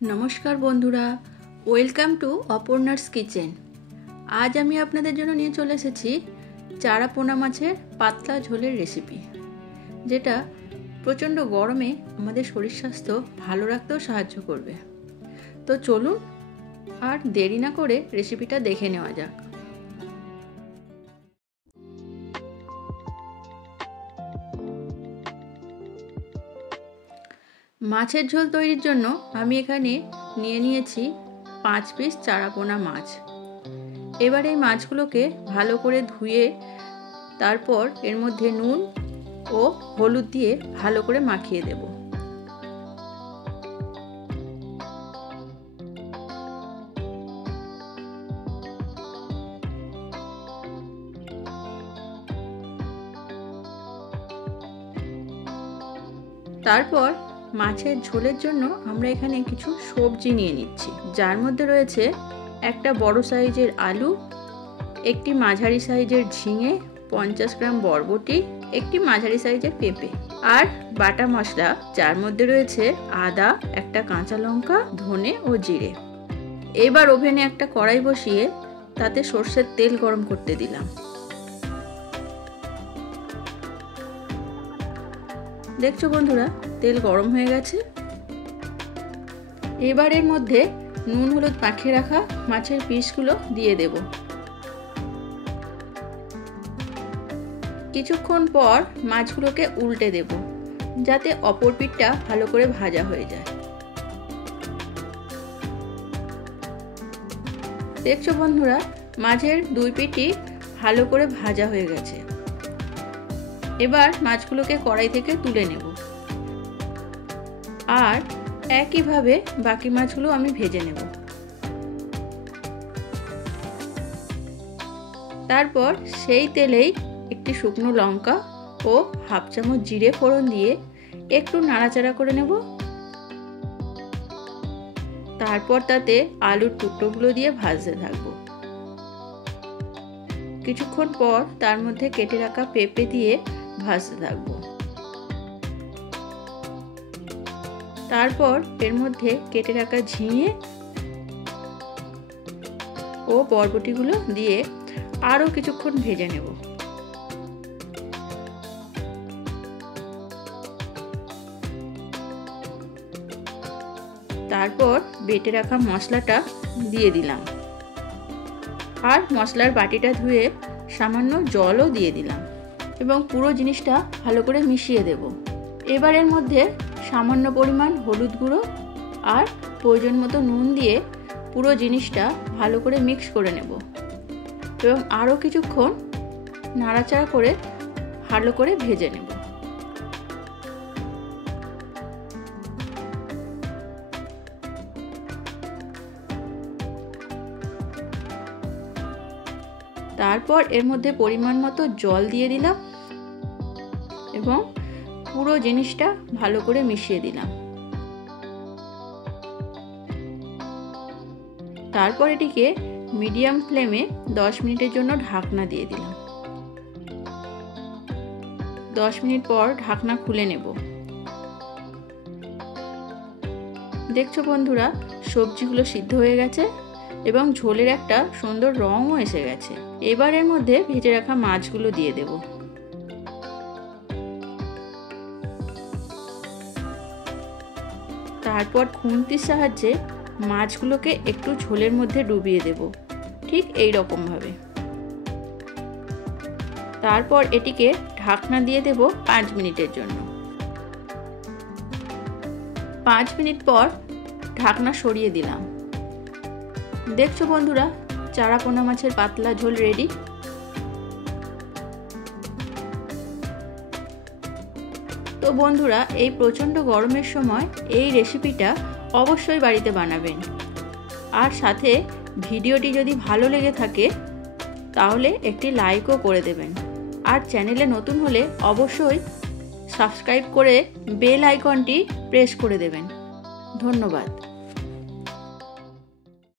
नमस्कार बंधुरा welcome to Aparna's kitchen. आज आमी आपनादेर जोन्नो निये चले एसेछि चारा पोना माछेर पातला झोलेर रेसिपि, जेटा प्रचंड गरमे आमादेर शरीर स्वास्थ्य भालो राखतेও साहाज्य करबे। तो चलुन आर देरी ना करे रेसिपिटा देखे नेওয়া যাক। माछेर झोल तैरिर जोन्नो आमी एखाने निये निয়েছি 5 पिस चारापोना माछ। एबार এই মাছগুলোকে ভালো করে ধুয়ে তারপর এর মধ্যে নুন ও হলুদ দিয়ে ভালো করে মাখিয়ে দেব। তারপর মাছের ঝোলের জন্য আমরা এখানে কিছু সবজি নিয়ে নিচ্ছি, যার মধ্যে রয়েছে একটা বড় সাইজের আলু, একটি মাঝারি সাইজের ঝিঙে, 50 গ্রাম বরবটি, একটি মাঝারি সাইজের পেঁপে আর বাটা মশলা, যার মধ্যে রয়েছে আদা, একটা কাঁচা লঙ্কা, ধনে ও জিরে। এবার ওভেনে একটা কড়াই বসিয়ে তাতে সরষের তেল গরম করতে দিলাম। দেখছো বন্ধুরা, তেল গরম হয়ে গেছে। এবার এর মধ্যে নুন হলুদ মাখিয়ে রাখা মাছের পিসগুলো দিয়ে দেব। কিছুক্ষণ পর মাছগুলোকে উল্টে দেব, যাতে অপর পিঠটা ভালো করে ভাজা হয়ে যায়। দেখছো বন্ধুরা, মাছের দুই পিঠই ভালো করে ভাজা হয়ে গেছে। এবার মাছগুলোকে কড়াই থেকে তুলে নেব আর একইভাবে বাকি মাছগুলো আমি ভেজে নেব। তারপর সেই তেলেই একটি শুকনো লঙ্কা ও হাফ চামচ জিরে ফোড়ন দিয়ে একটু নাড়াচাড়া করে নেব। তারপর তাতে আলুর টুকরোগুলো দিয়ে ভাজতে থাকবো। কিছুক্ষণ পর তার মধ্যে কেটে রাখা পেঁপে দিয়ে ভাজতে থাকবো। তারপর এর মধ্যে কেটে রাখা ঝিঙে ও বরবটিগুলো দিয়ে আরো কিছুক্ষণ ভেজে নেব। তারপর বেটে রাখা মশলাটা দিয়ে দিলাম আর মশলার বাটিটা ধুয়ে সামান্য জলও দিয়ে দিলাম এবং পুরো জিনিসটা ভালো করে মিশিয়ে দেব। এবার এর মধ্যে সামান্য পরিমাণ হলুদ গুঁড়ো আর প্রয়োজন মতো নুন দিয়ে পুরো জিনিসটা ভালো করে মিক্স করে নেব এবং আরও কিছুক্ষণ নাড়াচাড়া করে ভালো করে ভেজে নেব। তারপর এর মধ্যে পরিমাণ মতো জল দিয়ে দিলাম এবং পুরো জিনিসটা ভালো করে মিশিয়ে দিলাম। তারপর এটিকে মিডিয়াম ফ্লেমে 10 মিনিটের জন্য ঢাকনা দিয়ে দিলাম। 10 মিনিট পর ঢাকনা খুলে নেব। দেখছো বন্ধুরা, সবজিগুলো সিদ্ধ হয়ে গেছে এবং ঝোলের একটা সুন্দর রঙও এসে গেছে। এবার এর মধ্যে ভেজে রাখা মাছগুলো দিয়ে দেব। তারপর খুন্তির সাহায্যে মাছগুলোকে একটু ঝোলের মধ্যে ডুবিয়ে দেব, ঠিক এই রকম ভাবে। তারপর এটিকে ঢাকনা দিয়ে দেব 5 মিনিটের জন্য। 5 মিনিট পর ঢাকনা সরিয়ে দিলাম। দেখছো বন্ধুরা, চারাপোনা মাছের পাতলা ঝোল রেডি। তো বন্ধুরা, এই প্রচণ্ড গরমের সময় এই রেসিপিটা অবশ্যই বাড়িতে বানাবেন। আর সাথে ভিডিওটি যদি ভালো লেগে থাকে তাহলে একটি লাইকও করে দেবেন। আর চ্যানেলে নতুন হলে অবশ্যই সাবস্ক্রাইব করে বেল আইকনটি প্রেস করে দেবেন। ধন্যবাদ।